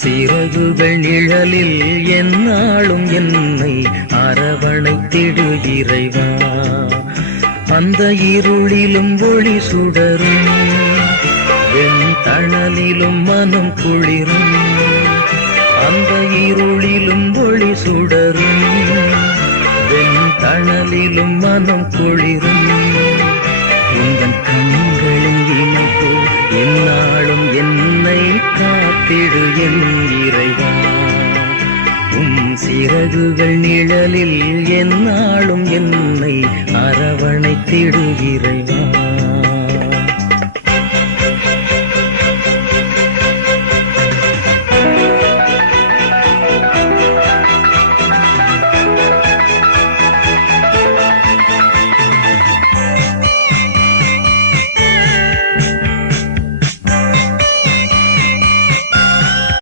சிறகுகள் நிழலில் எந்நாளும் என்னை அரவணைத்திடு இறைவா. அந்த இருளிலும் ஒளி சுடரும், என் தணலிலும் மனம் குளிரும். அந்த இருளிலும் ஒளி சுடரும், என் தணலிலும் மனம் குளிரும். உங்கள் கண்களின் இணைப்பு எந்நாளும் என்னை காத்திடு என் இறைவா. சிறகுகள் நிழலில் எந்நாளும் என்னை அரவணைத்திடு இறைவா.